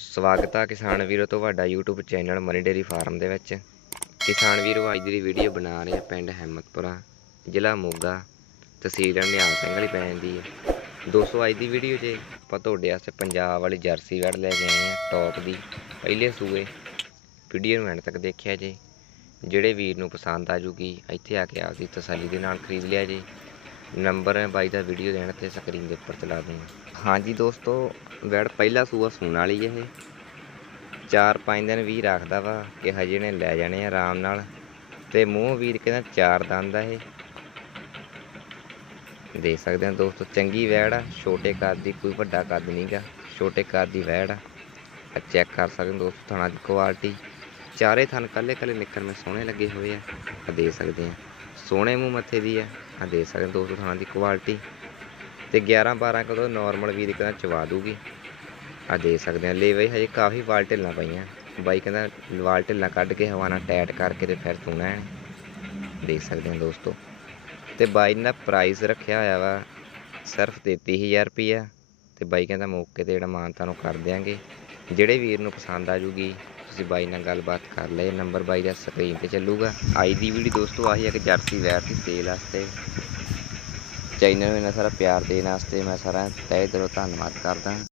ਸਵਾਗਤ ਆ ਕਿਸਾਨ ਵੀਰੋ ਤੁਹਾਡਾ YouTube channel Mani dairy farm ਦੇ ਵਿੱਚ। ਕਿਸਾਨ ਵੀਰੋ, ਅੱਜ ਦੀ ਵੀਡੀਓ ਬਣਾ ਰਹੇ ਆ ਪਿੰਡ ਹਿੰਮਤਪੁਰਾ, ਜ਼ਿਲ੍ਹਾ ਮੋਗਾ, ਤਹਿਸੀਲ ਨਿਹਾਲ ਸਿੰਘ ਵਾਲੀ ਪੈ ਜਾਂਦੀ ਹੈ ਦੋਸਤੋ, ਅੱਜ ਦੀ ਵੀਡੀਓ 'ਚ ਆਪਾਂ ਤੁਹਾਡੇ ਵਾਸਤੇ ਪੰਜਾਬ ਵਾਲੀ ਜਰਸੀ ਵੈੜ ਲੈ ਕੇ ਆਏ ਆ, ਟੌਪ ਦੀ, ਪਹਿਲੇ ਸੂਏ। ਵੀਡੀਓ ਨੂੰ ਐਂਡ ਤੱਕ ਦੇਖਿਆ ਜੀ। ਜਿਹੜੇ ਵੀਰ ਨੂੰ ਪਸੰਦ ਆ ਜੂਗੀ, ਇੱਥੇ ਆ ਕੇ ਆਪਦੀ ਤਸੱਲੀ ਦੇ ਨਾਲ ਖਰੀਦ ਲਿਆ ਜੀ। ਨੰਬਰ ਹੈ ਬਾਈ ਦਾ ਵੀਡੀਓ ਦੇਣ ਤੇ ਸਕਰੀਨ ਦੇ ਉੱਪਰ ਚਲਾ ਦੂੰਗਾ ਹਾਂਜੀ ਦੋਸਤੋ, ਵੈੜ ਪਹਿਲਾ ਸੂਆ ਸੂਣ ਵਾਲੀ ਹੈ ਇਹ 4-5 ਦਿਨ ਵੀ ਰੱਖਦਾ ਵਾ ਕਿ ਹਜੇ ਨੇ ਲੈ ਜਾਣੇ ਆ ਆਰਾਮ ਨਾਲ। ਤੇ ਮੂੰਹ ਵੀਰ ਕਹਿੰਦਾ ਚਾਰ ਦੰਦ ਆ ਇਹ। ਦੇਖ ਸਕਦੇ ਆ ਦੋਸਤੋ, ਚੰਗੀ ਵੈੜ ਆ, ਛੋਟੇ ਕੱਦ ਦੀ ਕੋਈ ਵੱਡਾ ਕੱਦ ਨਹੀਂਗਾ ਛੋਟੇ ਕੱਦ ਦੀ ਵੈੜ ਆ। ਚੈੱਕ ਕਰ ਸਕਦੇ ਦੋਸਤੋ, ਥਣਾ ਦੀ ਕੁਆਲਿਟੀ ਚਾਰੇ ਥਣ ਕੱਲੇ ਕੱਲੇ ਨਿਕਲ ਮੇ ਸੋਹਣੇ ਲੱਗੇ ਹੋਏ ਆ। ਆ ਦੇਖ ਸਕਦੇ ਆ। ਸੋਹਣੇ ਮੂੰਹ ਮੱਥੇ ਦੀ ਆ। ਆ ਦੇਖ ਸਕਦੇ ਹੋ ਦੋਸਤੋ ਥਣਾ ਦੀ ਕੁਆਲਿਟੀ ਤੇ 11 12 ਕਦੋਂ ਨਾਰਮਲ ਵੀਰ ਕਹਿੰਦਾ ਚਵਾ ਦੂਗੀ। ਆ ਦੇ ਸਕਦੇ ਆ। ਲੈ ਬਈ, ਹਜੇ ਕਾਫੀ ਵਾਲ ਢਿੱਲਾਂ ਪਈਆਂ। ਬਾਈ ਕਹਿੰਦਾ ਵਾਲ ਢਿੱਲਾਂ ਕੱਢ ਕੇ ਹਵਾ ਨਾਲ ਟਾਈਟ ਕਰਕੇ ਤੇ ਫਿਰ ਸੋਣਾ ਹੈ। ਦੇਖ ਸਕਦੇ ਆ ਦੋਸਤੋ। ਤੇ ਬਾਈ ਨੇ ਪ੍ਰਾਈਸ ਰੱਖਿਆ ਹੋਇਆ ਵਾ, ਸਿਰਫ 33000 ਰੁਪਈਆ। ਤੇ ਬਾਈ ਕਹਿੰਦਾ ਮੌਕੇ ਤੇ ਜਿਹੜਾ ਮਾਨਤਾ ਨੂੰ ਕਰ ਦਿਆਂਗੇ। ਜਿਹੜੇ ਵੀਰ ਨੂੰ ਪਸੰਦ ਆ ਜੂਗੀ ਤੁਸੀਂ ਬਾਈ ਨਾਲ ਗੱਲਬਾਤ ਕਰ ਲਏ, ਨੰਬਰ ਬਾਈ ਦਾ ਸਕਰੀਨ ਤੇ ਚੱਲੂਗਾ। ਅੱਜ ਦੀ ਵੀਡੀਓ ਦੋਸਤੋ ਆਹੀ ਇੱਕ ਜਰਸੀ ਵੈਰ ਦੀ ਸੇਲ ਵਾਸਤੇ। ਚੈਨਲ ਨੂੰ ਇੰਨਾ ਸਾਰਾ ਪਿਆਰ ਦੇਣ ਵਾਸਤੇ ਮੈਂ ਸਾਰਾ ਤਹਿ ਦਿਲੋਂ ਧੰਨਵਾਦ ਕਰਦਾ।